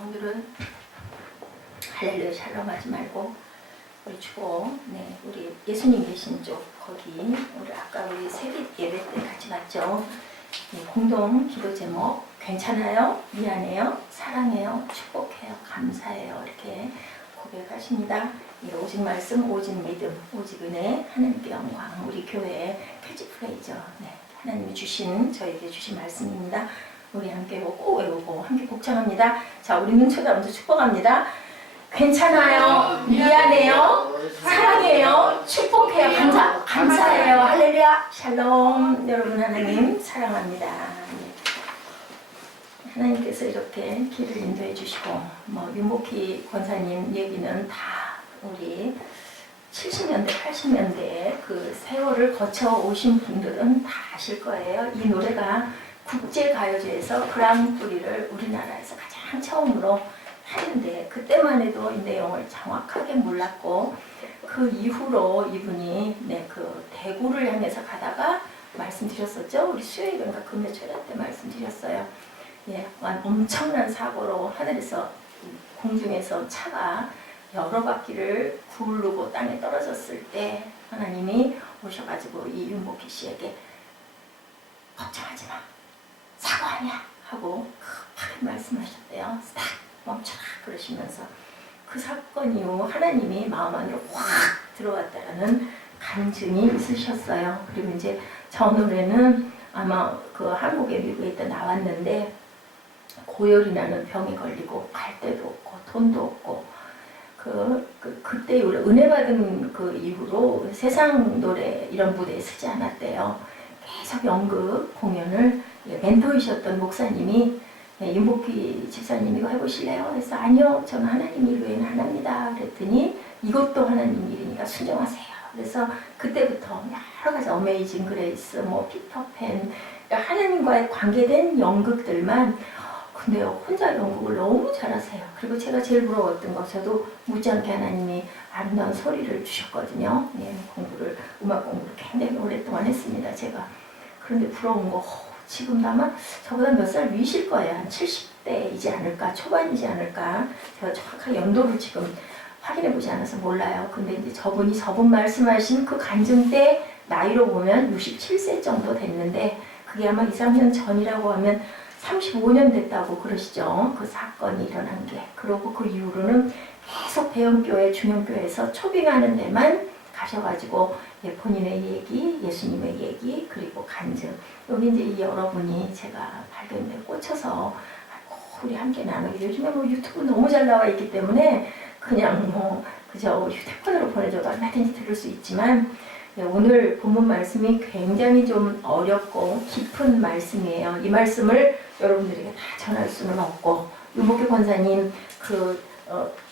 오늘은 할렐루야 샬롬 하지 말고 우리 주고 우리 예수님 계신 쪽 거기 우리 아까 우리 세기 예배 때 같이 봤죠. 공동 기도 제목 괜찮아요, 미안해요, 사랑해요, 축복해요, 감사해요 이렇게 고백하십니다. 오직 말씀, 오직 믿음, 오직 은혜, 하나님께 영광. 우리 교회의 캐치프레이저 하나님이 주신 저에게 주신 말씀입니다. 우리 함께 꼭 외우고 함께 복창합니다. 자, 우리 눈 쳐다보면서 축복합니다. 괜찮아요, 미안해요, 사랑해요, 축복해요, 감사해요. 할렐루야, 샬롬. 여러분 하나님 사랑합니다. 하나님께서 이렇게 길을 인도해 주시고 윤복희 권사님 얘기는 다 우리 70년대, 80년대 그 세월을 거쳐 오신 분들은 다 아실 거예요. 이 노래가 국제가요제에서 그랑프리를 우리나라에서 가장 처음으로 했는데 그때만 해도 이 내용을 정확하게 몰랐고 그 이후로 이분이 그 대구를 향해서 가다가 말씀드렸었죠. 우리 수요일인가 금요 철야 때 말씀드렸어요. 엄청난 사고로 하늘에서 공중에서 차가 여러 바퀴를 굴르고 땅에 떨어졌을 때 하나님이 오셔가지고 이 윤복희 씨에게 걱정하지 마, 사고 아니야 하고 급하게 말씀하셨대요. 딱 멈춰라 그러시면서 그 사건 이후 하나님이 마음 안으로 확 들어왔다라는 간증이 있으셨어요. 그리고 이제 저 노래는 아마 그 한국에 미국에 있다 나왔는데 고열이라는 병이 걸리고 갈 데도 없고 돈도 없고 그때 은혜 받은 그 이후로 세상 노래 이런 무대에 서지 않았대요. 계속 연극 공연을 멘토이셨던 목사님이 윤복희 집사님 이거 해보실래요? 그래서 아니요, 저는 하나님 일 외에는 안 합니다. 그랬더니 이것도 하나님 일이니까 순종하세요. 그래서 그때부터 여러 가지 어메이징 그레이스, 피터팬, 그러니까 하나님과의 관계된 연극들만. 근데 혼자 연극을 너무 잘하세요. 그리고 제가 제일 부러웠던 거, 저도 못지않게 하나님이 아름다운 소리를 주셨거든요. 음악 공부를 굉장히 오랫동안 했습니다, 제가. 그런데 부러운 거, 지금 아마 저보다 몇 살 위실 거예요. 한 70대이지 않을까, 초반이지 않을까. 제가 정확하게 연도를 지금 확인해 보지 않아서 몰라요. 근데 이제 저분 말씀하신 그 간증 때 나이로 보면 67세 정도 됐는데, 그게 아마 2, 3년 전이라고 하면 35년 됐다고 그러시죠. 그 사건이 일어난 게. 그리고 그 이후로는 계속 대형교회, 중형교회에서 초빙하는 데만 가셔가지고 본인의 얘기, 예수님의 얘기, 그리고 간증. 여기 이제 여러분이 제가 발견돼 꽂혀서 우리 함께 나누기. 요즘에 유튜브 너무 잘 나와 있기 때문에 그냥 그저 휴대폰으로 보내줘도 얼마든지 들을 수 있지만 오늘 본문 말씀이 굉장히 좀 어렵고 깊은 말씀이에요. 이 말씀을 여러분들에게 다 전할 수는 없고, 윤복희 권사님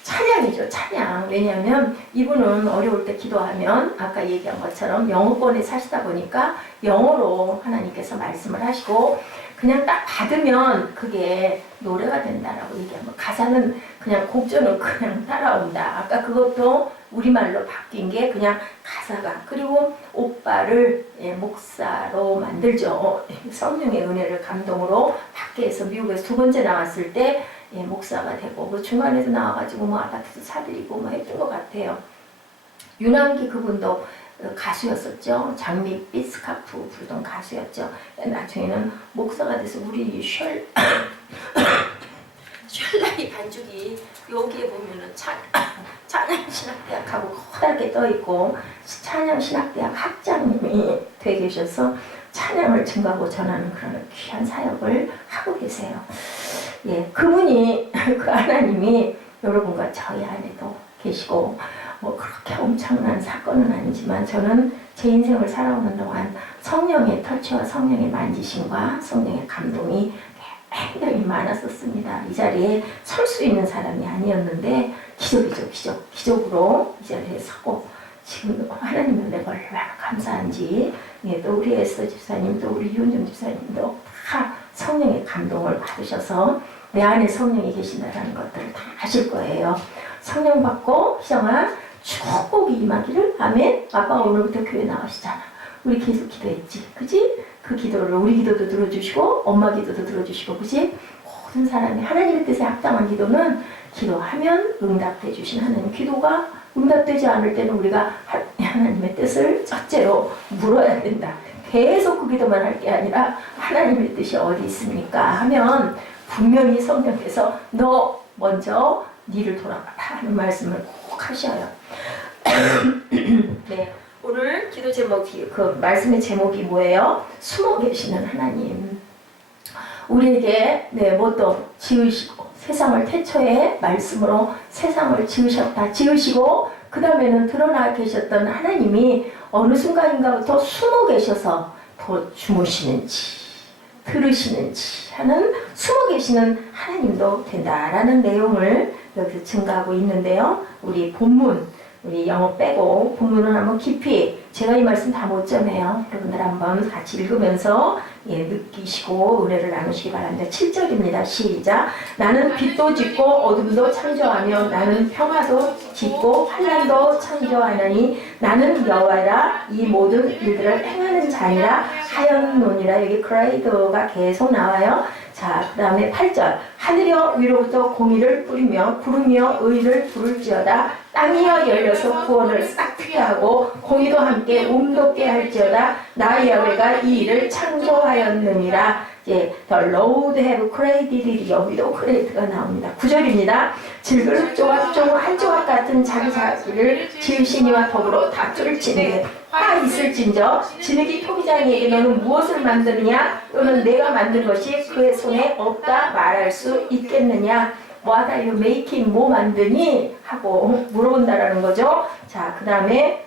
찬양이죠, 찬양. 왜냐하면 이분은 어려울 때 기도하면 아까 얘기한 것처럼 영어권에 사시다 보니까 영어로 하나님께서 말씀을 하시고 그냥 딱 받으면 그게 노래가 된다라고 얘기하면 가사는 그냥 곡조는 그냥 따라온다. 아까 그것도 우리말로 바뀐 게 그냥 가사가. 그리고 오빠를 목사로 만들죠. 성령의 은혜를 감동으로 밖에서 미국에서 2번째 나왔을 때 목사가 되고 그 중간에서 나와가지고 아파트도 사들이고 했던 것 같아요. 유남기 그분도 가수였었죠. 장밋빛 스카프 부르던 가수였죠. 나중에는 목사가 돼서 우리 셜라이 반죽이 여기에 보면은 찬양신학대학하고 커다랗게 떠있고 찬양신학대학 학장님이 돼 계셔서 찬양을 증거하고 전하는 그런 귀한 사역을 하고 계세요. 그분이 그 하나님이 여러분과 저희 안에도 계시고 그렇게 엄청난 사건은 아니지만 저는 제 인생을 살아오는 동안 성령의 터치와 성령의 만지심과 성령의 감동이 굉장히 많았었습니다. 이 자리에 설 수 있는 사람이 아니었는데 기적으로 이 자리에 서고 지금 하나님 은혜가 얼마나 감사한지 또 우리 에스더 집사님 또 우리 유은정 집사님도 다 성령의 감동을 받으셔서 내 안에 성령이 계신다는 것들을 다 아실 거예요. 성령 받고 희정아 축복이 임하기를. 아멘. 아빠가 오늘부터 교회 나오시잖아. 우리 계속 기도했지, 그지? 그 기도를 우리 기도도 들어주시고 엄마 기도도 들어주시고, 그지? 모든 사람이 하나님의 뜻에 합당한 기도는 기도하면 응답해 주신 하나님, 기도가 응답되지 않을 때는 우리가 하나님의 뜻을 첫째로 물어야 된다. 계속 그 기도만 할 게 아니라 하나님의 뜻이 어디 있습니까 하면 분명히 성경에서 너 먼저 니를 돌아봐라 하는 말씀을 꼭 하셔요. 네, 오늘 기도 제목이, 그 말씀의 제목이 뭐예요? 숨어 계시는 하나님. 우리에게 뭣도 지으시고 세상을 태초에 말씀으로 세상을 지으셨다. 지으시고 그 다음에는 드러나 계셨던 하나님이 어느 순간인가부터 숨어 계셔서 더 주무시는지 들으시는지 하는 숨어 계시는 하나님도 된다라는 내용을 여기서 증가하고 있는데요. 우리 본문, 우리 영어 빼고 본문을 한번 깊이, 제가 이 말씀 다 못 전해요. 여러분들 한번 같이 읽으면서 느끼시고 은혜를 나누시기 바랍니다. 7절입니다. 시작. 나는 빛도 짓고 어둠도 창조하며 나는 평화도 짓고 환난도 창조하나니 나는 여호와라. 이 모든 일들을 행하는 자니라 하였노니라. 여기 크라이드가 계속 나와요. 자, 그 다음에 8절. 하늘이여 위로부터 공의를 뿌리며 구름이여 의를 부를지어다. 땅이여 열려서 구원을 싹트게 하고 공의도 함께 움돋게 할지어다. 나 야훼가 이 일을 창조하였느니라. 이제 The Lord have created it. 여기도 create가 나옵니다. 9절입니다. 질그릇 조각 중 한 조각 같은 자기 자기를 지으시니와 더불어 다툴지니 화 있을진저 진흙이 토기장이에게 너는 무엇을 만드느냐 또는 내가 만든 것이 그의 손에 없다 말할 수 있겠느냐. What are you making? 뭐 만드니? 하고 물어본다라는 거죠. 자, 그 다음에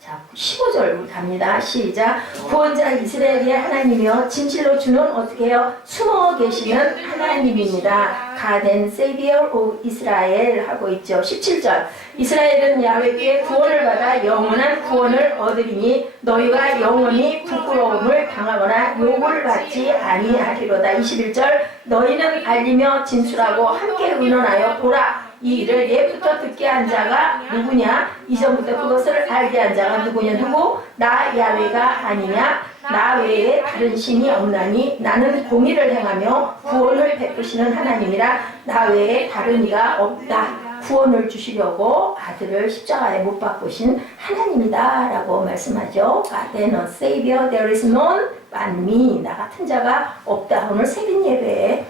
자, 15절 우리 갑니다. 시작. 구원자 이스라엘의 하나님이여 진실로 주는 어떻게 해요? 숨어 계시는 하나님입니다. God and Savior of Israel 하고 있죠. 17절. 이스라엘은 야훼께 구원을 받아 영원한 구원을 얻으리니 너희가 영원히 부끄러움을 당하거나 욕을 받지 아니하리로다. 21절. 너희는 알리며 진술하고 함께 의논하여 보라. 이 일을 예부터 듣게 한 자가 누구냐? 이전부터 그것을 알게 한 자가 누구냐? 누구? 나 야훼가 아니냐? 나 외에 다른 신이 없나니 나는 공의를 행하며 구원을 베푸시는 하나님이라. 나 외에 다른 이가 없다. 구원을 주시려고 아들을 십자가에 못 박으신 하나님이다 라고 말씀하죠. God and a Savior, there is none but me. 나 같은 자가 없다. 오늘 새벽 예배에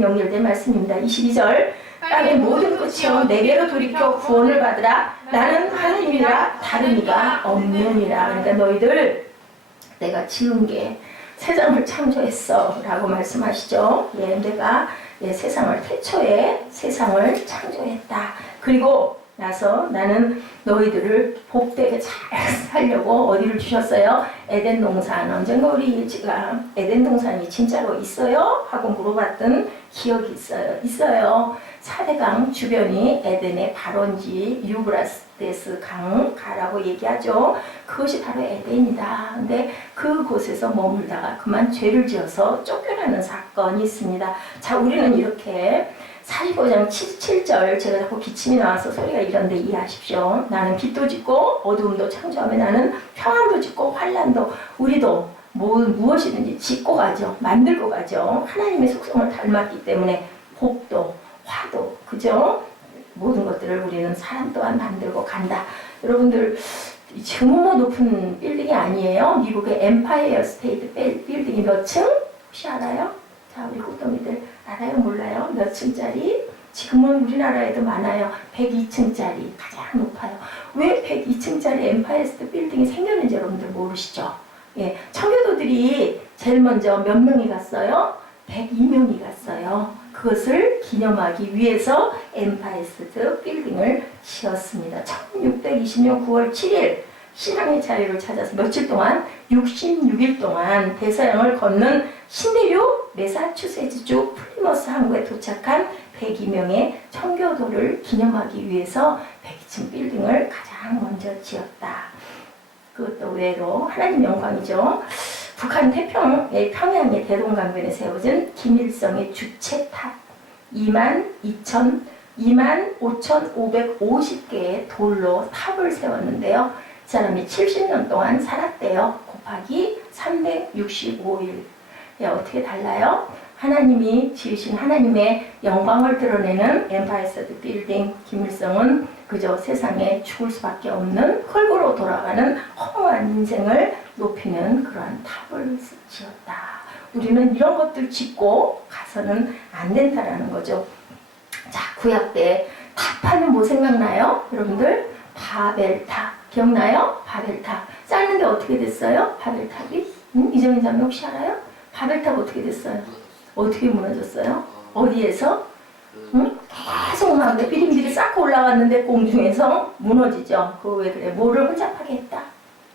연결된 말씀입니다. 22절. 땅의 모든 끝이여 내게로 돌이켜 구원을 받으라. 나는 하나님이라 다른 이가 없느니라. 그러니까 너희들 내가 지은 게 세상을 창조했어 라고 말씀하시죠. 내가 세상을 태초에 세상을 창조했다. 그리고 나서 나는 너희들을 복되게 잘 살려고 어디를 주셨어요? 에덴 동산. 언젠가 우리 일지가 에덴 동산이 진짜로 있어요? 하고 물어봤던 기억이 있어요. 4대강 주변이 에덴의 발원지 유브라데스 강가라고 얘기하죠. 그것이 바로 에덴이다. 근데 그곳에서 머물다가 그만 죄를 지어서 쫓겨나는 사건이 있습니다. 자, 우리는 이렇게 45장 7절, 제가 자꾸 기침이 나와서 소리가 이런데 이해하십시오. 나는 빛도 짓고 어두움도 창조하며 나는 평안도 짓고 환난도, 우리도 무엇이든지 짓고 가죠. 만들고 가죠. 하나님의 속성을 닮았기 때문에 복도 화도, 그죠? 모든 것들을 우리는 사람 또한 만들고 간다. 여러분들 정말 높은 빌딩이 아니에요. 미국의 엠파이어 스테이트 빌딩이 몇 층? 혹시 알아요? 자, 우리 국도미들 알아요? 몰라요? 몇 층짜리? 지금은 우리나라에도 많아요. 102층짜리 가장 높아요. 왜 102층짜리 엠파이어 스테이트 빌딩이 생겼는지 여러분들 모르시죠? 예, 청교도들이 제일 먼저 몇 명이 갔어요? 102명이 갔어요. 그것을 기념하기 위해서 엠파이어 스테이트 빌딩을 지었습니다. 1620년 9월 7일 신앙의 자유를 찾아서 며칠 동안 66일 동안 대서양을 건넌 신대륙 매사추세츠주 플리머스 항구에 도착한 102명의 청교도를 기념하기 위해서 102층 빌딩을 가장 먼저 지었다. 그것도 외로 하나님 영광이죠. 북한 태평의 평양의 대동강변에 세워진 김일성의 주체탑 25,550개의 돌로 탑을 세웠는데요. 이 사람이 70년 동안 살았대요. 곱하기 365일. 어떻게 달라요? 하나님이 지으신 하나님의 영광을 드러내는 엠파이어 스테이트 빌딩 김일성은 그저 세상에 죽을 수밖에 없는 흙으로 돌아가는 허무한 인생을 높이는 그러한 탑을 지었다. 우리는 이런 것들 짓고 가서는 안 된다라는 거죠. 자, 구약 때 탑하면 뭐 생각나요? 여러분들 바벨탑 기억나요? 바벨탑 쌓는데 어떻게 됐어요? 바벨탑이? 이정인 자매 혹시 알아요? 바벨탑 어떻게 됐어요? 어떻게 무너졌어요? 어디에서? 계속 막 비림비리 쌓고 올라갔는데 공중에서 무너지죠. 그거 왜 그래? 뭐를 혼잡하게 했다?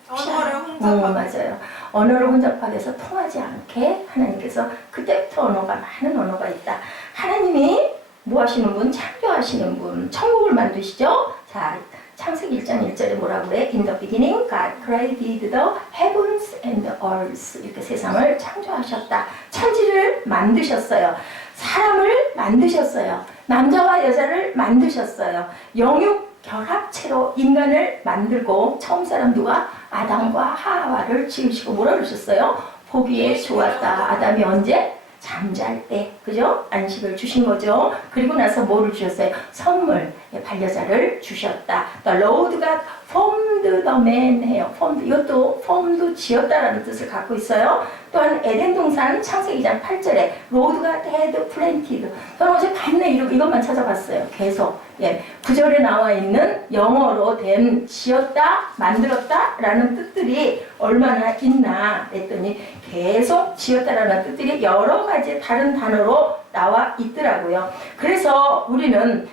언어를 혼잡하게. 맞아요. 언어를 혼잡하게 해서 통하지 않게 하나님께서 그때부터 언어가 많은 언어가 있다. 하나님이 뭐 하시는 분? 창조하시는 분. 천국을 만드시죠? 자, 창세기 1장 1절에 뭐라 그래? In the beginning God created the heavens and the earth. 이렇게 세상을 창조하셨다. 천지를 만드셨어요. 사람을 만드셨어요. 남자와 여자를 만드셨어요. 영육 결합체로 인간을 만들고 처음 사람 누가? 아담과 하와를 지으시고 뭐라 그러셨어요? 보기에 좋았다. 아담이 언제? 잠잘 때, 그죠? 안식을 주신 거죠. 그리고 나서 뭐를 주셨어요? 선물, 반려자를 주셨다. The Lord God formed the man 해요. formed, 이것도 formed 지었다라는 뜻을 갖고 있어요. 또한 에덴 동산 창세기 2장 8절에 Lord God had planted. 저는 어제 밤새 이것만 찾아봤어요. 계속. 예, 9절에 나와 있는 영어로 된 지었다, 만들었다 라는 뜻들이 얼마나 있나 했더니 계속 지었다라는 뜻들이 여러 가지 다른 단어로 나와 있더라고요. 그래서 우리는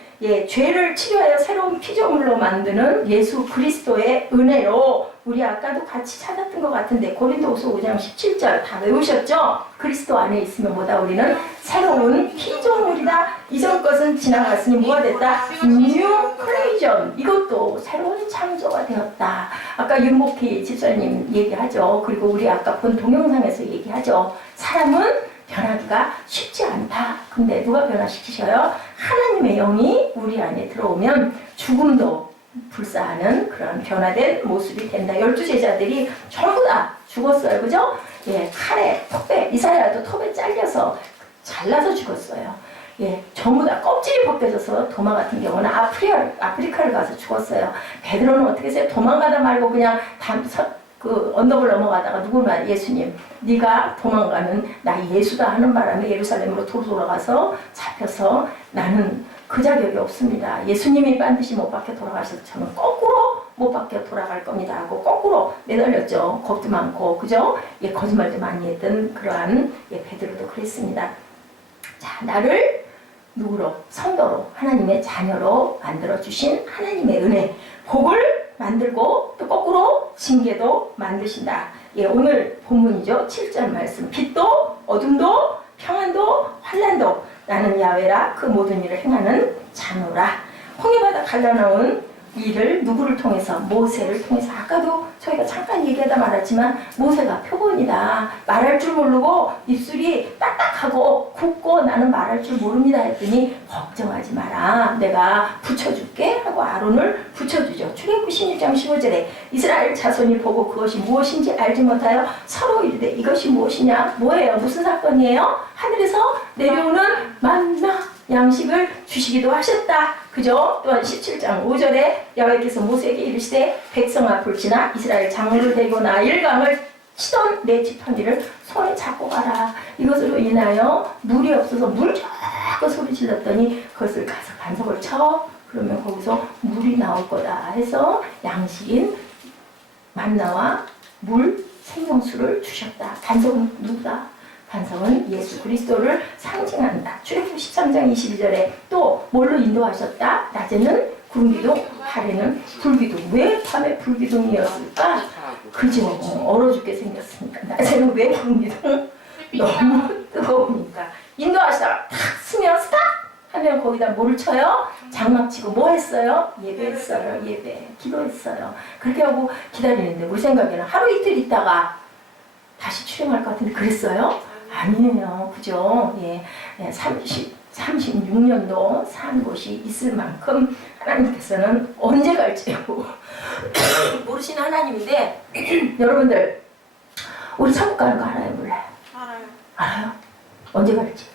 죄를 치료하여 새로운 피조물로 만드는 예수 그리스도의 은혜로 우리 아까도 같이 찾았던 것 같은데 고린도후서 5장 17절 다 외우셨죠? 그리스도 안에 있으면 뭐다? 우리는 새로운 피조물이다. 이전 것은 지나갔으니 뭐가 됐다? New creation. 이것도 새로운 창조가 되었다. 아까 윤복희 집사님 얘기하죠. 그리고 우리 아까 본 동영상에서 얘기하죠. 사람은 변하기가 쉽지 않다. 근데 누가 변화시키셔요? 하나님의 영이 우리 안에 들어오면 죽음도 불사하는 그런 변화된 모습이 된다. 12제자들이 전부 다 죽었어요. 그죠? 예, 칼에 톱에, 이사야도 톱에 잘려서 잘라서 죽었어요. 예, 전부 다 껍질이 벗겨져서 도마 같은 경우는 아프리카를 가서 죽었어요. 베드로는 어떻게 했어요? 도망가다 말고 그냥 그 언덕을 넘어가다가 누구나 예수님 네가 도망가는 나 예수다 하는 바람에 예루살렘으로 돌아가서 잡혀서 나는 그 자격이 없습니다. 예수님이 반드시 못 박혀 돌아가셔서 저는 거꾸로 못 박혀 돌아갈 겁니다 하고 거꾸로 매달렸죠. 겁도 많고 그죠? 예, 거짓말도 많이 했던 그러한 베드로도 그랬습니다. 자, 나를 누구로? 성도로 하나님의 자녀로 만들어주신 하나님의 은혜 복을 만들고 또 거꾸로 징계도 만드신다. 예, 오늘 본문이죠. 7절 말씀. 빛도 어둠도 평안도 환난도 나는 야훼라 그 모든 일을 행하는 자노라. 홍해바다 갈라놓은 일을 누구를 통해서? 모세를 통해서. 아까도 저희가 잠깐 얘기하다 말았지만 모세가 표본이다. 말할 줄 모르고 입술이 딱딱하고 굳고 나는 말할 줄 모릅니다 했더니 걱정하지 마라. 내가 붙여줄게 하고 아론을 붙여주죠. 출애굽기 16장 15절에 이스라엘 자손이 보고 그것이 무엇인지 알지 못하여 서로 이르되 이것이 무엇이냐? 뭐예요? 무슨 사건이에요? 하늘에서 내려오는 만나 양식을 주시기도 하셨다. 그죠? 또한 17장 5절에 야훼께서 모세에게 이르시되 백성 앞을 지나 이스라엘 장로를 데리고 나일강을 치던 내 지팡이를 손에 잡고 가라. 이것으로 인하여 물이 없어서 물 자꾸 소리 질렀더니 그것을 가서 반석을 쳐. 그러면 거기서 물이 나올 거다 해서 양식인 만나와 물 생명수를 주셨다. 반석은 누구다? 반석은 예수 그리스도를 상징한다. 출애굽기 13장 22절에 또 뭘로 인도하셨다? 낮에는 구름기둥, 밤에는 불기둥. 왜 밤에 불기둥이었을까? 그죠. 얼어 죽게 생겼으니까. 낮에는 왜 구름기둥? 너무 뜨거우니까. 인도하시다가 탁 스면 스탑! 하면 거기다 뭐를 쳐요? 장막 치고 뭐 했어요? 예배했어요. 예배. 기도했어요. 그렇게 하고 기다리는데 우리 생각에는 하루 이틀 있다가 다시 출행할 것 같은데 그랬어요? 아니에요. 그죠? 예. 36년도 산 곳이 있을 만큼 하나님께서는 언제 갈지 모르시는 하나님인데 여러분들 우리 천국 가는 거 알아요? 몰라요? 알아요. 알아요? 언제 갈지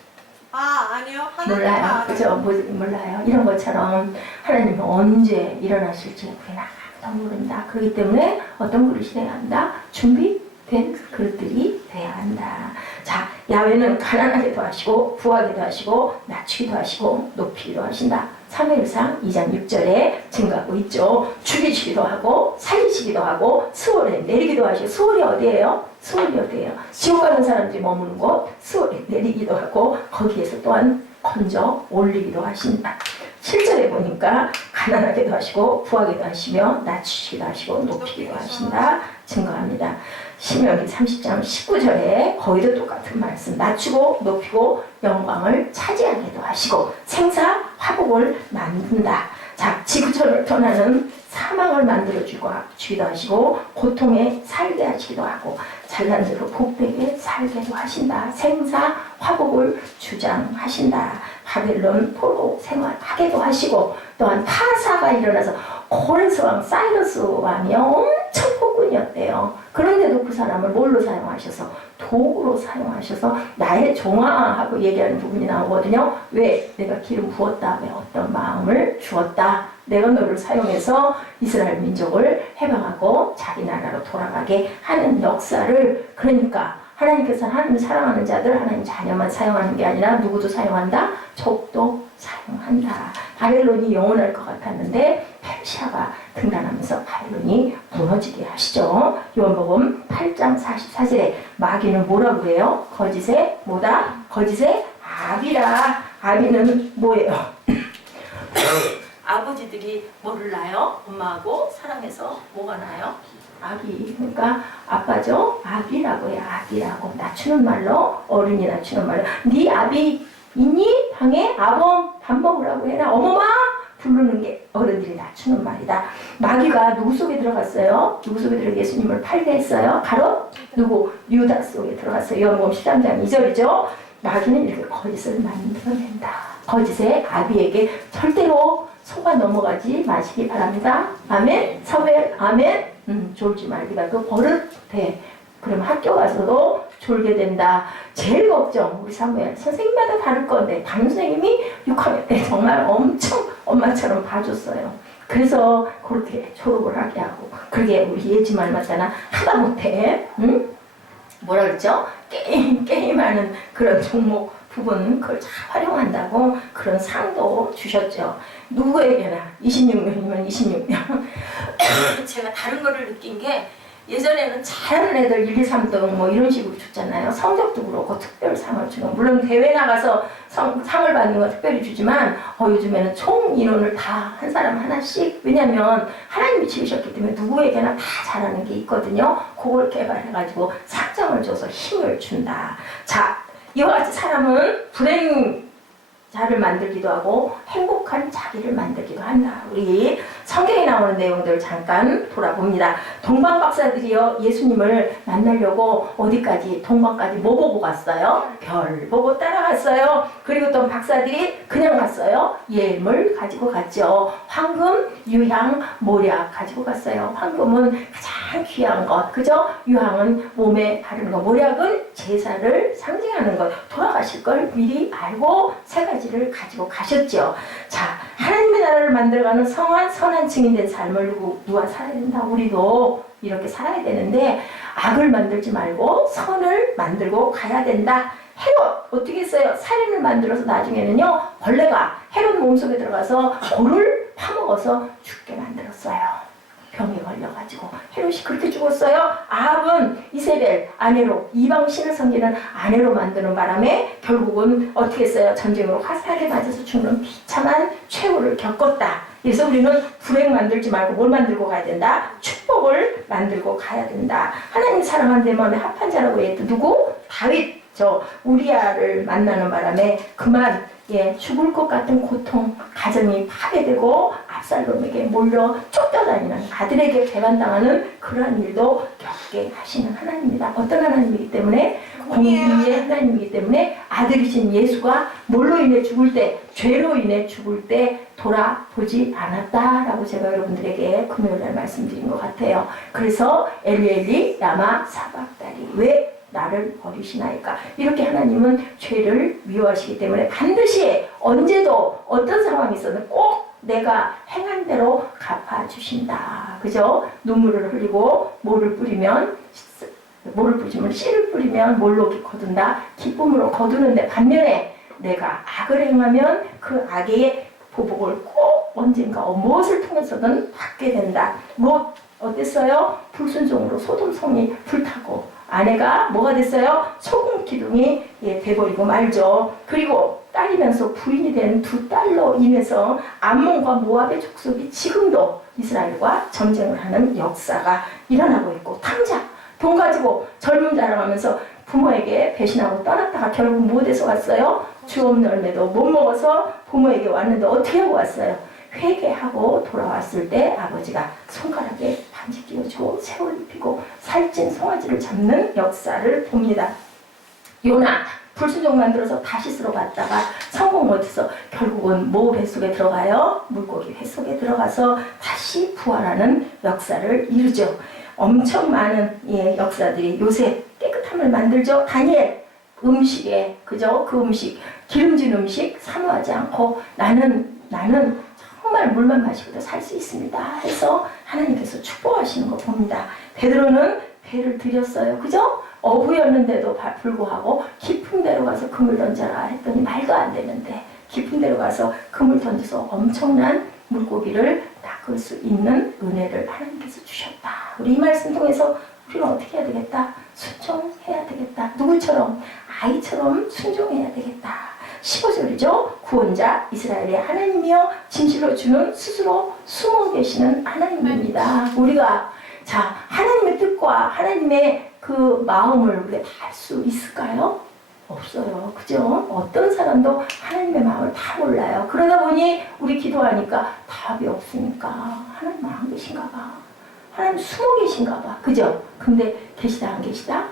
아니요. 하나님 몰라요. 알아요. 그죠? 몰라요. 이런 것처럼 하나님은 언제 일어나실지 우리는 아무도 모른다. 그렇기 때문에 어떤 그릇이 돼야 한다? 준비된 그릇들이 돼야 한다. 자, 야훼는 가난하게도 하시고 부하게도 하시고 낮추기도 하시고 높이기도 하신다. 사무엘상 2장 6절에 증거하고 있죠. 죽이시기도 하고 살리시기도 하고 수월에 내리기도 하시고. 수월이 어디예요? 수월이 어디예요? 지옥 가는 사람들이 머무는 곳 수월에 내리기도 하고 거기에서 또한 건져 올리기도 하신다. 7절에 보니까 가난하게도 하시고 부하게도 하시며 낮추시기도 하시고 높이기도 하신다 증거합니다. 신명기 30장 19절에 거기도 똑같은 말씀. 낮추고 높이고 영광을 차지하게도 하시고 생사 화복을 만든다. 자, 지구촌을 떠나는 사망을 만들어주기도 하시고 고통에 살게 하시기도 하고 잘난 대로 복되게 살게도 하신다. 생사 화복을 주장하신다. 바벨론 포로 생활하게도 하시고 또한 파사가 일어나서 고레스 왕 사이러스 왕이 엄청 폭군이었대요. 그런데도 그 사람을 뭘로 사용하셔서? 도구로 사용하셔서 나의 종아하고 얘기하는 부분이 나오거든요. 왜? 내가 기름 부었다. 왜? 어떤 마음을 주었다. 내가 너를 사용해서 이스라엘 민족을 해방하고 자기 나라로 돌아가게 하는 역사를. 그러니까 하나님께서 하나님 사랑하는 자들, 하나님 자녀만 사용하는 게 아니라 누구도 사용한다? 족도 사용한다. 바벨론이 영원할 것 같았는데 페르시아가 등단하면서 바벨론이 무너지게 하시죠. 요한복음 8장 44절에 마귀는 뭐라고 해요? 거짓의 뭐다? 거짓의 아비라. 아비는 뭐예요? 아버지들이 뭐를 낳아요? 엄마하고 사랑해서 뭐가 나요? 아기. 그러니까 아빠죠? 아기라고 해요. 아기라고. 낮추는 말로, 어른이 낮추는 말로. 네 아비 있니? 방에? 아범 밥 먹으라고 해라. 어머마! 부르는 게 어른들이 낮추는 말이다. 마귀가 누구 속에 들어갔어요? 누구 속에 들어가 예수님을 팔게 했어요? 바로 누구? 유다 속에 들어갔어요. 요한복음 13장 2절이죠. 마귀는 이렇게 거짓을 만들어낸다. 거짓의 아비에게 절대로 속아 넘어가지 마시기 바랍니다. 아멘. 사무엘 아멘. 졸지 말기가 그 버릇 돼. 그럼 학교 가서도 졸게 된다. 제일 걱정 우리 사무엘 선생님마다 다를 건데 담임 선생님이 6학년 때 정말 엄청 엄마처럼 봐줬어요. 그래서 그렇게 졸업을 하게 하고. 그게 우리 예지말 맞잖아. 하다 못해. 응? 뭐라 그랬죠? 게임하는 그런 종목 부분 그걸 잘 활용한다고 그런 상도 주셨죠. 누구에게나 26년이면 26년. 제가 다른 거를 느낀 게 예전에는 잘하는 애들 1, 2, 3등 뭐 이런 식으로 줬잖아요. 성적도 그렇고 특별상을 주고 물론 대회 나가서 상을 받는 건 특별히 주지만 요즘에는 총 인원을 다 한 사람 하나씩. 왜냐면 하나님이 지으셨기 때문에 누구에게나 다 잘하는 게 있거든요. 그걸 개발해가지고 상장을 줘서 힘을 준다. 자, 이와 같이 사람은 불행자를 만들기도 하고 행복한 자기를 만들기도 한다. 우리 성경에 나오는 내용들 잠깐 돌아봅니다. 동방 박사들이요 예수님을 만나려고 어디까지 동방까지 뭐 보고 갔어요? 별 보고 따라갔어요. 그리고 또 박사들이 그냥 갔어요. 예물 가지고 갔죠. 황금, 유향, 모략 가지고 갔어요. 황금은 가장 귀한 것, 그죠? 유향은 몸에 바르는 것, 모략은 제사를 상징하는 것, 돌아가실 걸 미리 알고 세 가지를 가지고 가셨죠. 자, 하나님의 나라를 만들어가는 선한 증인된 삶을 누가 살아야 된다. 우리도 이렇게 살아야 되는데 악을 만들지 말고 선을 만들고 가야 된다. 헤롯 어떻게 했어요? 살인을 만들어서 나중에는요 벌레가 헤롯 몸속에 들어가서 골을 파먹어서 죽게 만들었어요. 병에 걸려가지고 헤롯이 그렇게 죽었어요. 아합은 이세벨 아내로 이방 신을 섬기는 아내로 만드는 바람에 결국은 어떻게 했어요? 전쟁으로 화살에 맞아서 죽는 비참한 최후를 겪었다. 그래서 우리는 불행 만들지 말고 뭘 만들고 가야 된다? 축복을 만들고 가야 된다. 하나님 사랑하는 내 마음에 합한 자라고 했던 누구? 다윗. 저 우리아를 만나는 바람에 그만 죽을 것 같은 고통, 가정이 파괴되고 압살롬에게 몰려 쫓겨다니는 아들에게 배반당하는 그러한 일도 겪게 하시는 하나님입니다. 어떤 하나님이기 때문에? 공의의 하나님이기 때문에 아들이신 예수가 뭘로 인해 죽을 때, 죄로 인해 죽을 때 돌아보지 않았다라고 제가 여러분들에게 금요일날 말씀드린 것 같아요. 그래서 엘리 엘리 라마 사박다리. 왜 나를 버리시나이까. 이렇게 하나님은 죄를 미워하시기 때문에 반드시 언제도 어떤 상황이 있어도 꼭 내가 행한 대로 갚아주신다. 그죠? 눈물을 흘리고 모를 뿌리면 씨를 뿌리면 몰로 거둔다. 기쁨으로 거두는데 반면에 내가 악을 행하면 그 악의 보복을 꼭 언젠가 무엇을 통해서든 받게 된다. 뭐 어땠어요? 불순종으로 소돔 성이 불타고 아내가 뭐가 됐어요? 소금 기둥이 돼버리고 말죠. 그리고 딸이면서 부인이 된 두 딸로 인해서 암몬과 모압의 족속이 지금도 이스라엘과 전쟁을 하는 역사가 일어나고 있고, 탕자 돈 가지고 젊음 자랑하면서 부모에게 배신하고 떠났다가 결국 무엇에서 왔어요? 주 없는 열매도 못 먹어서 부모에게 왔는데 어떻게 하고 왔어요? 회개하고 돌아왔을 때 아버지가 손가락에 반지 끼워주고 세월 입히고 살찐 송아지를 잡는 역사를 봅니다. 요나 불순종 만들어서 다시스로 갔다가 성공 못해서 결국은 모 뱃속에 들어가요? 물고기 뱃속에 들어가서 다시 부활하는 역사를 이루죠. 엄청 많은 역사들이 요셉 깨끗함을 만들죠. 다니엘 음식에 그죠? 그 음식 기름진 음식 사모하지 않고 나는 정말 물만 마시고도 살 수 있습니다 해서 하나님께서 축복하시는 거 봅니다. 베드로는 배를 들였어요. 그죠? 어부였는데도 불구하고 깊은 데로 가서 그물 던져라 했더니 말도 안 되는데 깊은 데로 가서 그물 던져서 엄청난 물고기를 낚을 수 있는 은혜를 하나님께서 주셨다. 우리 이 말씀 통해서 우리는 어떻게 해야 되겠다? 순종해야 되겠다. 누구처럼? 아이처럼 순종해야 되겠다. 15절이죠. 구원자 이스라엘의 하나님이여 진실로 주는 스스로 숨어 계시는 하나님입니다. 우리가 하나님의 뜻과 하나님의 그 마음을 우리가 다 알 수 있을까요? 없어요. 그죠? 어떤 사람도 하나님의 마음을 다 몰라요. 그러다 보니 우리 기도하니까 답이 없으니까 하나님 안 계신가 봐. 하나님 숨어 계신가 봐. 그죠? 근데 계시다 안 계시다?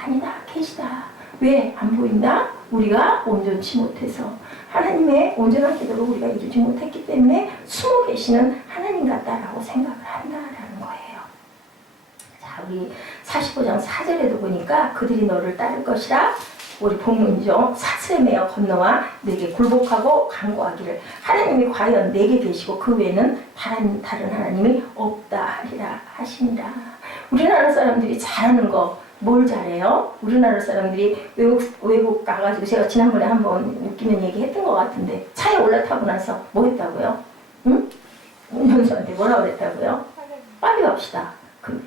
아니다. 계시다. 왜 안 보인다? 우리가 온전치 못해서 하나님의 온전한 기도를 우리가 이루지 못했기 때문에 숨어 계시는 하나님 같다라고 생각을 한다라는 거예요. 자, 우리 45장 4절에도 보니까 그들이 너를 따를 것이라 우리 본문이죠. 사슬에 매어 건너와 내게 굴복하고 간구하기를 하나님이 과연 내게 계시고 그 외에는 다른 하나님이 없다 하리라 하십니다. 우리나라 사람들이 잘하는 거 뭘 잘해요? 우리나라 사람들이 외국 가가지고 제가 지난번에 한번 웃기는 얘기 했던 것 같은데 차에 올라타고 나서 뭐 했다고요? 응? 운전수한테 뭐라 그랬다고요? 빨리 갑시다.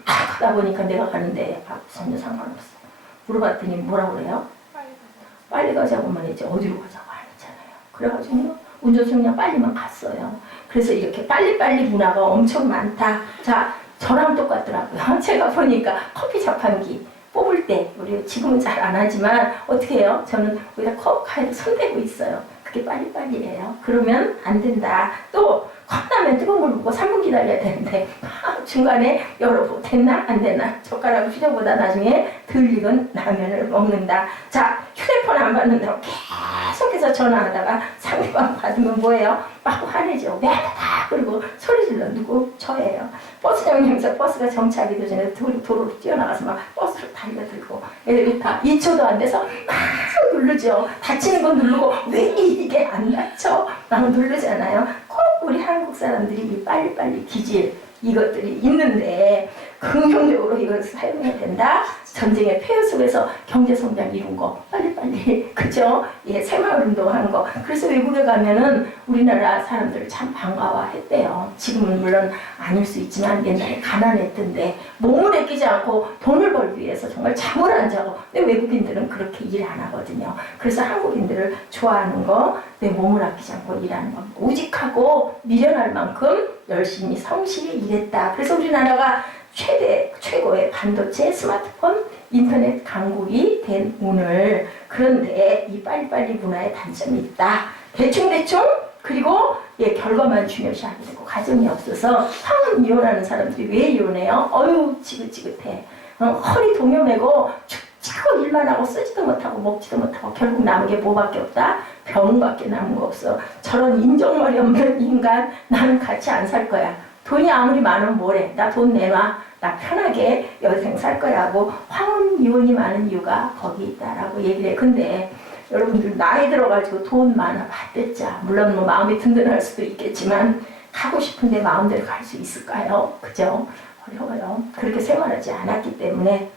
가다 보니까 내가 가는데 전혀 상관없어. 물어봤더니 뭐라 그래요? 빨리 가자고만 했지 어디로 가자고 안 했잖아요. 그래가지고 운전수 그냥 빨리만 갔어요. 그래서 이렇게 빨리빨리 문화가 엄청 많다. 자, 저랑 똑같더라고요. 제가 보니까 커피 자판기 뽑을 때 우리 지금은 잘 안 하지만 어떻게 해요? 저는 여기다 컵카에도 손대고 있어요. 그게 빨리빨리예요. 그러면 안 된다. 또 컵라면 뜨거운 물 붓고 3분 기다려야 되는데 중간에 열어보 됐나 안 됐나 젓가락을 휘저보다 나중에 덜 익은 라면을 먹는다. 자, 휴대폰 안 받는다고 계속해서 전화하다가 상대방 받으면 뭐예요? 막 화내죠. 왜 안 받아? 그리고 소리 질러. 누구? 저예요. 버스 정류장에서 버스가 정차하기도 전에 도로로 뛰어나가서 막 버스를 달려들고 애들이 다 2초도 안 돼서 막 누르죠. 다치는 건 누르고 왜 이게 안 다쳐? 막 누르잖아요. 꼭 우리 한국 사람들이 이 빨리빨리 기질 이것들이 있는데 긍정적으로 이걸 사용해야 된다. 전쟁의 폐허 속에서 경제성장 이룬 거 빨리빨리 그죠? 새마을운동한 거. 그래서 외국에 가면은 우리나라 사람들 참 반가워했대요. 지금은 물론 아닐 수 있지만 옛날에 가난했던데 몸을 아끼지 않고 돈을 벌기 위해서 정말 잠을 안 자고. 근데 외국인들은 그렇게 일 안 하거든요. 그래서 한국인들을 좋아하는 거 내 몸을 아끼지 않고 일하는 거 우직하고 미련할 만큼 열심히 성실히 일했다. 그래서 우리나라가 최고의 반도체, 스마트폰, 인터넷 강국이 된 오늘. 그런데 이 빨리빨리 문화의 단점이 있다. 대충 그리고 결과만 중요시하게 되고 가정이 없어서 황혼 이혼하는 사람들이 왜 이혼해요? 어휴 지긋지긋해. 허리 동여매고 죽자고 일만 하고 쓰지도 못하고 먹지도 못하고 결국 남은 게 뭐밖에 없다? 병밖에 남은 거 없어. 저런 인정머리 없는 인간 나는 같이 안 살 거야. 돈이 아무리 많으면 뭐래? 나 돈 내놔. 나 편하게 여생 살 거야 하고 황혼 이혼이 많은 이유가 거기 있다라고 얘기를 해. 근데 여러분들 나이 들어가지고 돈 많아 받댔자. 물론 뭐 마음이 든든할 수도 있겠지만 가고 싶은데 마음대로 갈 수 있을까요? 그죠? 어려워요. 그렇게 생활하지 않았기 때문에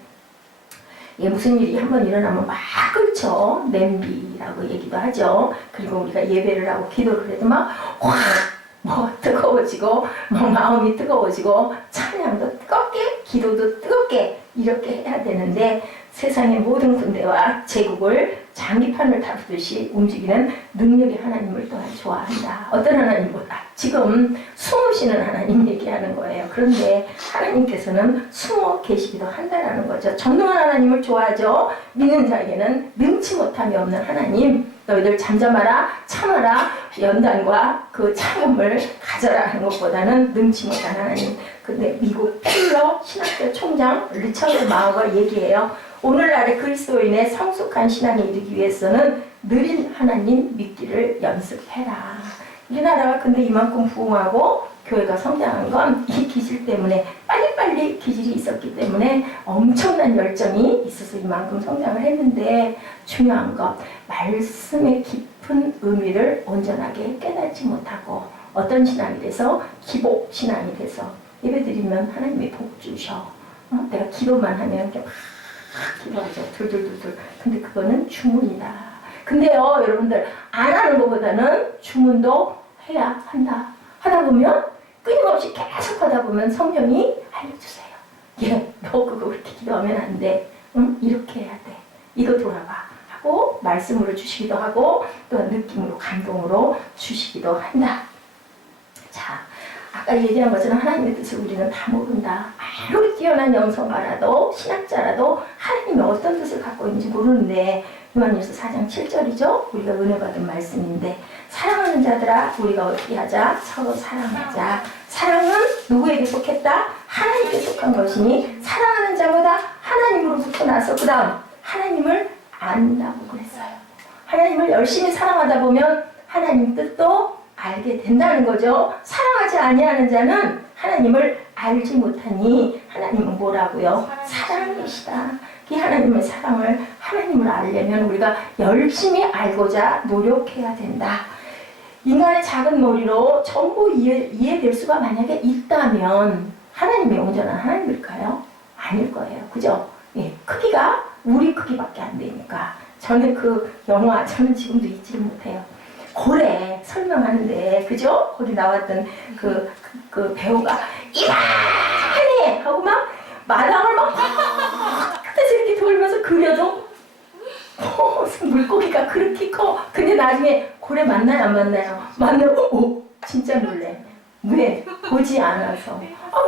예, 무슨 일이 한번 일어나면 막 끓죠. 냄비라고 얘기도 하죠. 그리고 우리가 예배를 하고 기도를 해도 막 확 뭐 뜨거워지고 막 마음이 뜨거워지고 찬양도 뜨겁게 기도도 뜨겁게 이렇게 해야 되는데 세상의 모든 군대와 제국을 장기판을 다루듯이 움직이는 능력의 하나님을 또한 좋아한다. 어떤 하나님보다 지금 숨으시는 하나님 얘기하는 거예요. 그런데 하나님께서는 숨어 계시기도 한다라는 거죠. 전능한 하나님을 좋아하죠. 믿는 자에게는 능치 못함이 없는 하나님, 너희들 잠잠하라 참아라 연단과 그 참음을 가져라 하는 것보다는 능치 못한 하나님. 근데 미국 필러 신학교 총장 리처드 마우가 얘기해요. 오늘날의 그리스도인의 성숙한 신앙에 이르기 위해서는 느린 하나님 믿기를 연습해라. 우리나라가 근데 이만큼 부흥하고 교회가 성장한 건 이 기질 때문에 빨리빨리 기질이 있었기 때문에 엄청난 열정이 있어서 이만큼 성장을 했는데 중요한 것 말씀의 깊은 의미를 온전하게 깨닫지 못하고 어떤 신앙이 돼서 기복 신앙이 돼서 예배드리면 하나님이 복 주셔. 내가 기도만 하면 이렇게 막 기도하죠. 둘둘둘둘. 근데 그거는 주문이다. 근데요 여러분들 안 하는 것보다는 주문도 해야 한다. 하다 보면 끊임없이 계속 하다 보면 성령이 알려주세요. 예, 너 그거 그렇게 기도하면 안 돼. 응? 이렇게 해야 돼. 이거 돌아봐. 하고 말씀으로 주시기도 하고 또 느낌으로 감동으로 주시기도 한다. 자, 아까 얘기한 것처럼 하나님의 뜻을 우리는 다 모른다. 아무리 뛰어난 영성가라도 신학자라도 하나님이 어떤 뜻을 갖고 있는지 모르는데 요한일서 4장 7절이죠. 우리가 은혜 받은 말씀인데 사랑하는 자들아 우리가 어떻게 하자? 서로 사랑하자. 사랑은 누구에게 속했다? 하나님께 속한 것이니 사랑하는 자마다 하나님으로부터 나서 그 다음 하나님을 안다고 그랬어요. 하나님을 열심히 사랑하다 보면 하나님 뜻도 알게 된다는 거죠. 사랑하지 아니하는 자는 하나님을 알지 못하니 하나님은 뭐라고요? 사랑이시다. 이 하나님의 사랑을 하나님을 알려면 우리가 열심히 알고자 노력해야 된다. 인간의 작은 머리로 전부 이해될 수가 만약에 있다면 하나님이 온전한 하나님일까요? 아닐 거예요. 그죠? 예, 크기가 우리 크기밖에 안 되니까. 저는 그 영화 저는 지금도 잊지 못해요. 고래 설명하는데 그죠? 거기 나왔던 그 배우가 이만해 하고 막 마당을 막 끝에서 이렇게 돌면서 그려도 물고기가 그렇게 커. 근데 나중에 고래 만나요 안 만나요? 만나고 진짜 놀래. 왜? 보지 않아서.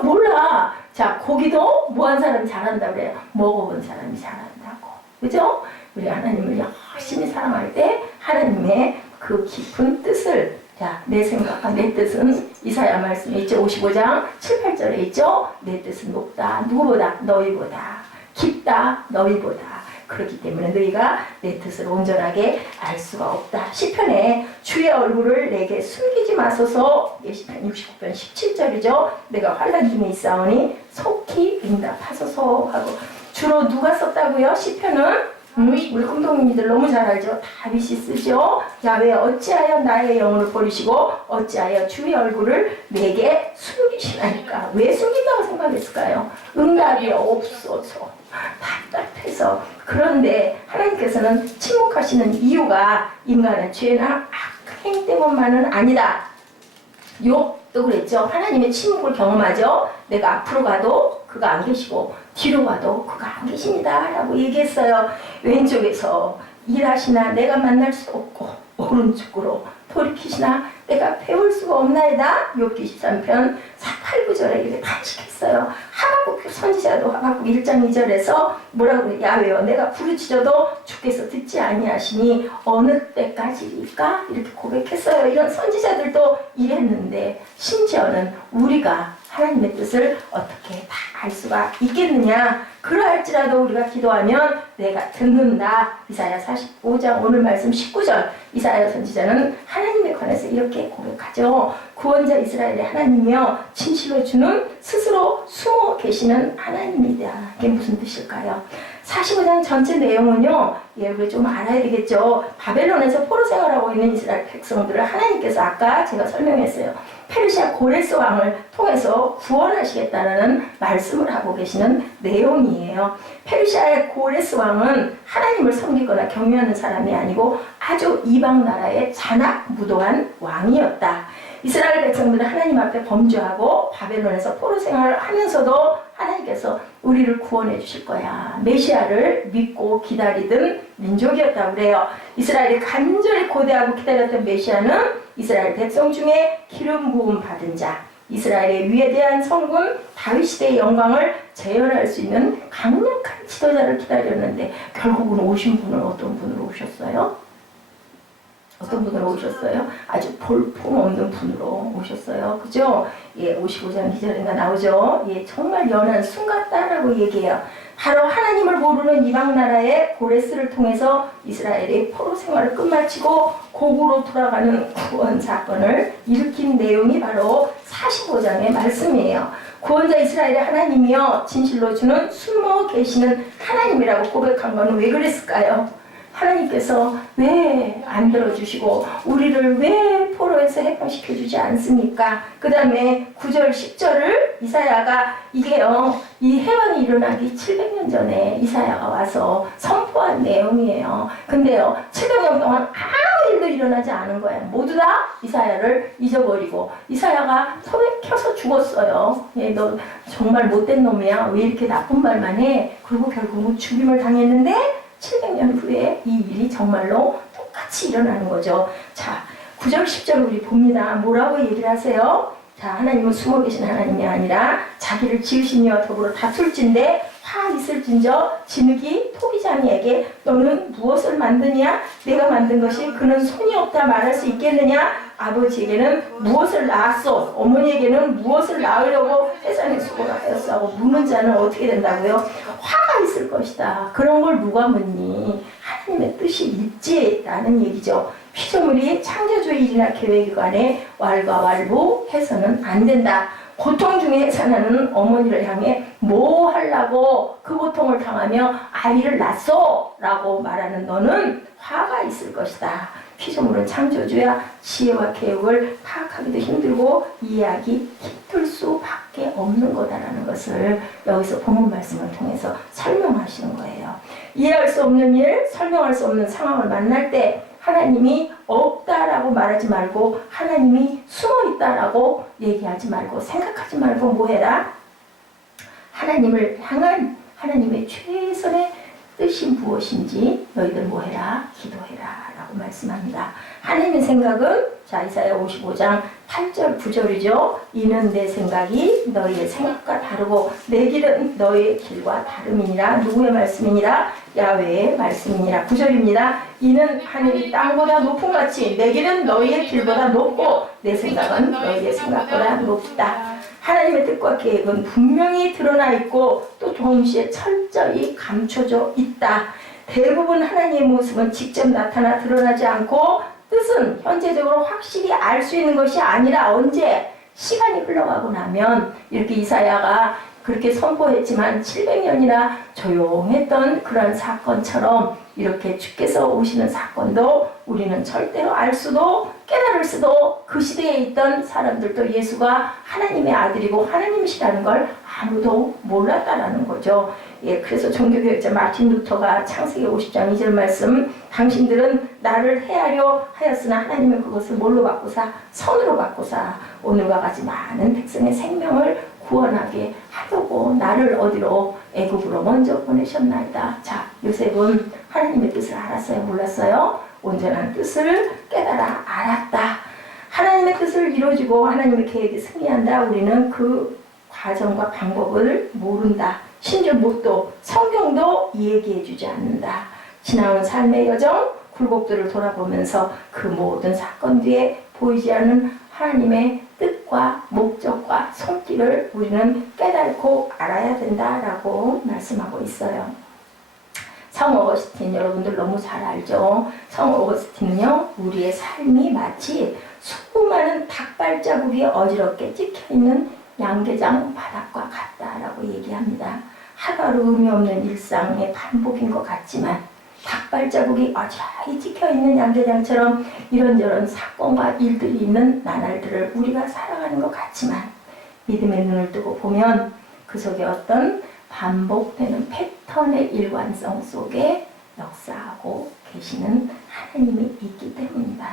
몰라. 자, 고기도 뭐 한 사람이 잘한다 그래요? 먹어본 사람이 잘한다고. 그죠? 우리 하나님을 열심히 사랑할 때 하나님의 그 깊은 뜻을 자, 내 생각과 내 뜻은 이사야 말씀에 있죠. 55장 7, 8절에 있죠. 내 뜻은 높다. 누구보다? 너희보다. 깊다. 너희보다. 그렇기 때문에 너희가 내 뜻을 온전하게 알 수가 없다. 시편에 주의 얼굴을 내게 숨기지 마소서. 시편 69편 17절이죠. 내가 환난 중에 있사오니 속히 응답하소서 하고 주로 누가 썼다고요? 시편은 우리 꿈동이들 너무 잘 알죠? 다윗이 쓰죠. 야외 어찌하여 나의 영혼을 버리시고 어찌하여 주의 얼굴을 내게 숨기시나니까. 왜 숨긴다고 생각했을까요? 응답이 없어서 답답해서. 그런데 하나님께서는 침묵하시는 이유가 인간의 죄나 악행 때문만은 아니다. 욥도 그랬죠. 하나님의 침묵을 경험하죠. 내가 앞으로 가도 그가 안 계시고 뒤로 가도 그가 안 계십니다 라고 얘기했어요. 왼쪽에서 일하시나 내가 만날 수 없고 오른쪽으로 돌이키시나 내가 배울 수가 없나이다. 욥기 13편 8, 9절에 이렇게 단식했어요. 하박국 선지자도 하박국 1장 2절에서 뭐라고 그래? 야외여 내가 부르짖어도 주께서 듣지 아니하시니 어느 때까지일까? 이렇게 고백했어요. 이런 선지자들도 이랬는데 심지어는 우리가 하나님의 뜻을 어떻게 다 알 수가 있겠느냐? 그러할지라도 우리가 기도하면 내가 듣는다. 이사야 45장 오늘 말씀 19절 이사야 선지자는 하나님에 관해서 이렇게 고백하죠. 구원자 이스라엘의 하나님이여 진실로 주는 스스로 숨어 계시는 하나님이다. 이게 무슨 뜻일까요? 45장 전체 내용은요, 우리 좀 알아야 되겠죠. 바벨론에서 포로 생활하고 있는 이스라엘 백성들을 하나님께서 아까 제가 설명했어요. 페르시아 고레스 왕을 통해서 구원하시겠다는 말씀을 하고 계시는 내용이에요. 페르시아의 고레스 왕은 하나님을 섬기거나 경외하는 사람이 아니고 아주 이방 나라의 잔악무도한 왕이었다. 이스라엘 백성들은 하나님 앞에 범죄하고 바벨론에서 포로 생활을 하면서도 하나님께서 우리를 구원해 주실 거야. 메시아를 믿고 기다리던 민족이었다고 그래요. 이스라엘이 간절히 고대하고 기다렸던 메시아는 이스라엘 백성 중에 기름 부음 받은 자, 이스라엘의 위대한 성군 다윗시대의 영광을 재현할 수 있는 강력한 지도자를 기다렸는데 결국은 오신 분은 어떤 분으로 오셨어요? 어떤 분으로 오셨어요? 아주 볼품없는 분으로 오셨어요. 그죠? 55장 기절인가 나오죠? 정말 연한 순 같다라고 얘기해요. 바로 하나님을 모르는 이방 나라의 고레스를 통해서 이스라엘이 포로 생활을 끝마치고 고국으로 돌아가는 구원 사건을 일으킨 내용이 바로 45장의 말씀이에요. 구원자 이스라엘의 하나님이여 진실로 주는 숨어 계시는 하나님이라고 고백한 것은 왜 그랬을까요? 하나님께서 왜 안 들어주시고 우리를 왜 포로에서 해방시켜주지 않습니까? 그 다음에 9절 10절을 이사야가 이게요, 이 해방이 일어나기 700년 전에 이사야가 와서 선포한 내용이에요. 근데요 700년 동안 아무 일도 일어나지 않은 거예요. 모두 다 이사야를 잊어버리고 이사야가 소에 켜서 죽었어요. 너 정말 못된 놈이야. 왜 이렇게 나쁜 말만 해? 그리고 결국은 죽임을 당했는데 700년 후에 이 일이 정말로 똑같이 일어나는 거죠. 자, 9절 10절 우리 봅니다. 뭐라고 얘기를 하세요? 자, 하나님은 숨어 계신 하나님이 아니라 자기를 지으신 이와 더불어 다툴진대 화 있을진저 진흙이 토기장이에게 너는 무엇을 만드냐? 내가 만든 것이 그는 손이 없다 말할 수 있겠느냐? 아버지에게는 무엇을 낳았소? 어머니에게는 무엇을 낳으려고 세상에 수고하였어? 하고 묻는 자는 어떻게 된다고요? 화가 있을 것이다. 그런 걸 누가 묻니? 하나님의 뜻이 있지라는 얘기죠. 피조물이 창조주의 일이나 계획관에 왈가왈부해서는 안 된다. 고통 중에 살아나는 어머니를 향해 뭐 하려고 그 고통을 당하며 아이를 낳소? 라고 말하는 너는 화가 있을 것이다. 피조물은 창조주야 지혜와 계획을 파악하기도 힘들고 이해하기 힘들 수밖에 없는 거다라는 것을 여기서 본문 말씀을 통해서 설명하시는 거예요. 이해할 수 없는 일, 설명할 수 없는 상황을 만날 때 하나님이 없다라고 말하지 말고 하나님이 숨어있다라고 얘기하지 말고 생각하지 말고 뭐 해라? 하나님을 향한 하나님의 최선의 뜻이 무엇인지 너희들 뭐 해라? 기도해라 라고 말씀합니다. 하나님의 생각은 자 이사야 55장 8절 9절이죠. 이는 내 생각이 너희의 생각과 다르고 내 길은 너희의 길과 다름이니라. 누구의 말씀이니라? 야훼의 말씀이니라. 9절입니다. 이는 하늘이 땅보다 높은 같이 내 길은 너희의 길보다 높고 내 생각은 너희의 생각보다 높다. 하나님의 뜻과 계획은 분명히 드러나 있고 또 동시에 철저히 감춰져 있다. 대부분 하나님의 모습은 직접 나타나 드러나지 않고 뜻은 현재적으로 확실히 알 수 있는 것이 아니라 언제? 시간이 흘러가고 나면 이렇게 이사야가 그렇게 선포했지만 700년이나 조용했던 그런 사건처럼 이렇게 주께서 오시는 사건도 우리는 절대로 알 수도 깨달을 수도 그 시대에 있던 사람들도 예수가 하나님의 아들이고 하나님이시라는 걸 아무도 몰랐다라는 거죠. 그래서 종교개혁자 마틴 루터가 창세기 50장 2절 말씀 당신들은 나를 해하려 하였으나 하나님은 그것을 뭘로 바꾸사? 선으로 바꾸사 오늘과 같이 많은 백성의 생명을 구원하게 하려고 나를 어디로? 애굽으로 먼저 보내셨나이다. 자, 요셉은 하나님의 뜻을 알았어요? 몰랐어요? 온전한 뜻을 깨달아 알았다. 하나님의 뜻을 이루어지고 하나님의 계획이 승리한다. 우리는 그 과정과 방법을 모른다. 심지어 뭣도 성경도 얘기해주지 않는다. 지나온 삶의 여정, 굴곡들을 돌아보면서 그 모든 사건 뒤에 보이지 않는 하나님의 뜻과 목적과 손길을 우리는 깨닫고 알아야 된다라고 말씀하고 있어요. 성 어거스틴 여러분들 너무 잘 알죠? 성 어거스틴은요, 우리의 삶이 마치 수많은 닭발자국이 어지럽게 찍혀있는 양계장 바닥과 같다라고 얘기합니다. 하루하루 의미 없는 일상의 반복인 것 같지만 닭발자국이 어지러이 찍혀있는 양계장처럼 이런저런 사건과 일들이 있는 나날들을 우리가 살아가는 것 같지만 믿음의 눈을 뜨고 보면 그 속에 어떤 반복되는 패턴의 일관성 속에 역사하고 계시는 하나님이 있기 때문이다.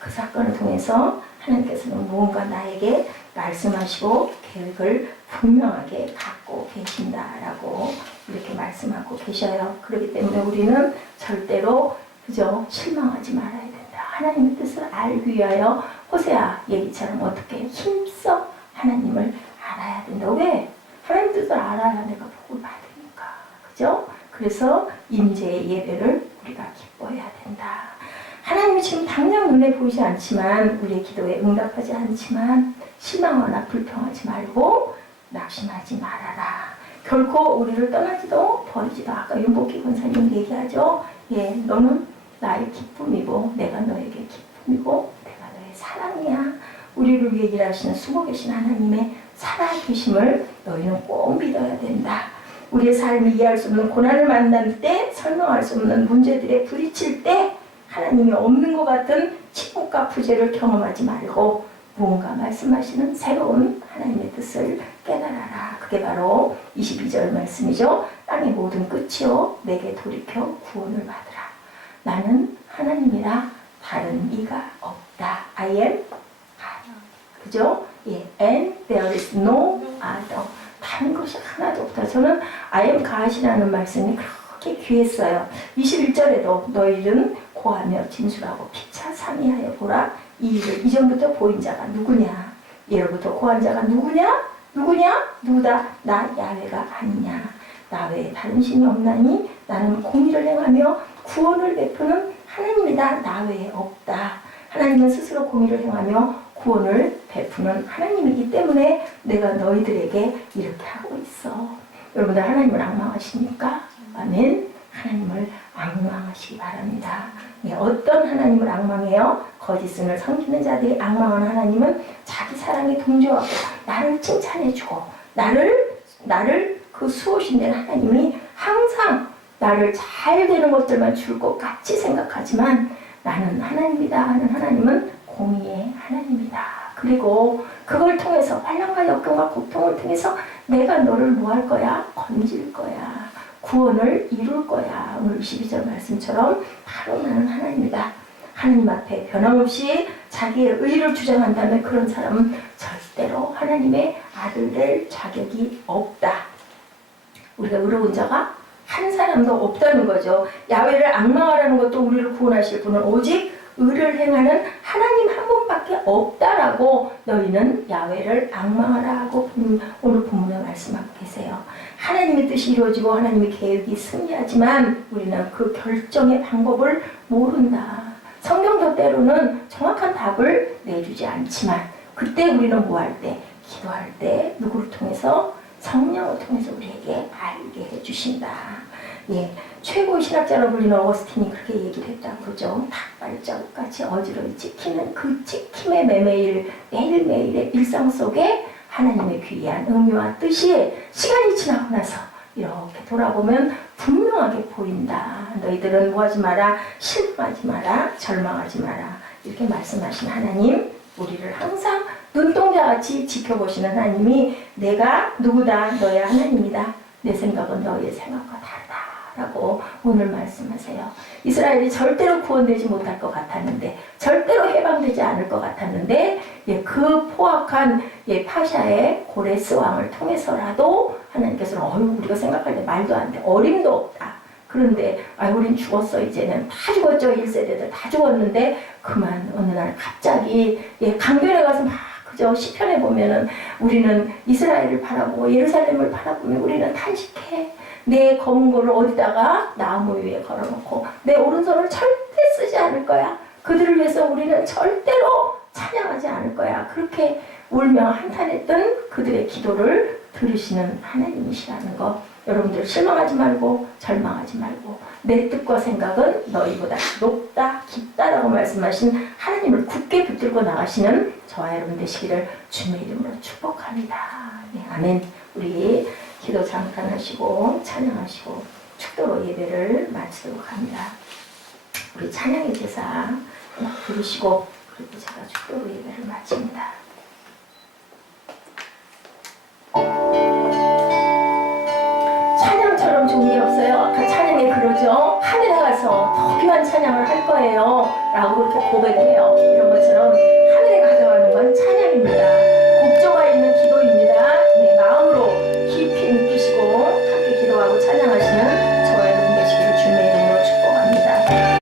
그 사건을 통해서 하나님께서는 무언가 나에게 말씀하시고 계획을 분명하게 갖고 계신다라고 이렇게 말씀하고 계셔요. 그렇기 때문에 우리는 절대로 그저 실망하지 말아야 된다. 하나님의 뜻을 알기 위하여 호세아 얘기처럼 어떻게 힘써 하나님을 알아야 된다. 왜? 하나님 뜻을 알아야 내가 복을 받으니까. 그죠? 그래서 임재의 예배를 우리가 기뻐해야 된다. 하나님이 지금 당장 눈에 보이지 않지만 우리의 기도에 응답하지 않지만 실망하거나 불평하지 말고 낙심하지 말아라. 결코 우리를 떠나지도 버리지도 아까 윤복희 권사님 얘기하죠. 예, 너는 나의 기쁨이고 내가 너에게 기쁨이고 내가 너의 사랑이야. 우리를 위해 일하시는 숨어 계신 하나님의 살아계심을 너희는 꼭 믿어야 된다. 우리의 삶이 이해할 수 없는 고난을 만날 때, 설명할 수 없는 문제들에 부딪힐 때 하나님이 없는 것 같은 침묵과 부재를 경험하지 말고 무언가 말씀하시는 새로운 하나님의 뜻을 깨달아라. 그게 바로 22절 말씀이죠. 땅의 모든 끝이요 내게 돌이켜 구원을 받으라. 나는 하나님이라 다른 이가 없다. I am God. 그죠? 예, and there is no other. 다른 것이 하나도 없다. 저는 I am God이라는 말씀이 그렇게 귀했어요. 21절에도 너희는 고하며 진술하고 피차 상의하여 보라. 이 일을 이전부터 보인 자가 누구냐? 예로부터 고한 자가 누구냐? 누구다? 나 야훼가 아니냐? 나 외에 다른 신이 없나니 나는 공의를 행하며 구원을 베푸는 하나님이다. 나 외에 없다. 하나님은 스스로 공의를 행하며 구원을 베푸는 하나님이기 때문에 내가 너희들에게 이렇게 하고 있어. 여러분들 하나님을 앙망하십니까? 아멘. 하나님을 앙망하시기 바랍니다. 예, 어떤 하나님을 앙망해요? 거짓을 섬기는 자들이 앙망하는 하나님은 자기 사랑에 동조하고 나를 칭찬해주고 나를 그 수호신된 하나님이 항상 나를 잘 되는 것들만 줄 것 같이 생각하지만 나는 하나님이다 하는 하나님은 공의의 하나님이다. 그리고 그걸 통해서 환난과 역경과 고통을 통해서 내가 너를 뭐 할 거야? 건질 거야. 구원을 이룰 거야. 오늘 22절 말씀처럼 바로 나는 하나님이다. 하나님 앞에 변함없이 자기의 의를 주장한다면 그런 사람은 절대로 하나님의 아들 될 자격이 없다. 우리가 의로운 자가 한 사람도 없다는 거죠. 야훼를 앙망하라는 것도 우리를 구원하실 분은 오직 의를 행하는 하나님 한 분밖에 없다라고 너희는 야훼를 앙망하라 하고 오늘 본문에 말씀하고 계세요. 하나님의 뜻이 이루어지고 하나님의 계획이 승리하지만 우리는 그 결정의 방법을 모른다. 성경도 때로는 정확한 답을 내주지 않지만 그때 우리는 뭐 할 때? 기도할 때 누구를 통해서? 성령을 통해서 우리에게 알게 해주신다. 예, 최고의 신학자로 불리는 어거스틴이 그렇게 얘기를 했다고 그러죠. 닭발자국같이 어지러이 찍히는 그 찍힘의 매일매일의 일상 속에 하나님의 귀한 의미와 뜻이 시간이 지나고 나서 이렇게 돌아보면 분명하게 보인다. 너희들은 뭐하지 마라, 실망하지 마라, 절망하지 마라. 이렇게 말씀하신 하나님, 우리를 항상 눈동자같이 지켜보시는 하나님이 내가 누구다? 너의 하나님이다. 내 생각은 너의 생각과 다르다라고 오늘 말씀하세요. 이스라엘이 절대로 구원되지 못할 것 같았는데, 절대로 해방되지 않을 것 같았는데, 예, 그 포악한 파샤의 고레스 왕을 통해서라도 하나님께서는 우리가 생각할 때 말도 안 돼. 어림도 없다. 그런데 우린 죽었어. 이제는 다 죽었죠. 1세대들 다 죽었는데 그만 어느 날 갑자기 강변에 가서 막 그저 시편에 보면은 우리는 이스라엘을 바라보고 예루살렘을 바라보면 우리는 탄식해. 내 검은 고를 어디다가 나무 위에 걸어놓고 내 오른손을 절대 쓰지 않을 거야. 그들을 위해서 우리는 절대로 찬양하지 않을 거야. 거야. 그렇게 울며 한탄했던 그들의 기도를 들으시는 하나님이시라는 거. 여러분들 실망하지 말고 절망하지 말고 내 뜻과 생각은 너희보다 높다 깊다라고 말씀하신 하나님을 굳게 붙들고 나가시는 저와 여러분 되시기를 주님의 이름으로 축복합니다. 네, 아멘. 우리 기도 잠깐 하시고 찬양하시고 축도로 예배를 마치도록 합니다. 우리 찬양의 제사 부르시고 그리고 제가 축도로 예배를 마칩니다. 찬양처럼 좋은 게 없어요. 아까 찬양에 그러죠. 하늘에 가서 더 귀한 찬양을 할 거예요 라고 그렇게 고백해요. 이런 것처럼 하늘에 가져가는 건 찬양입니다. 곡조가 있는 기도입니다.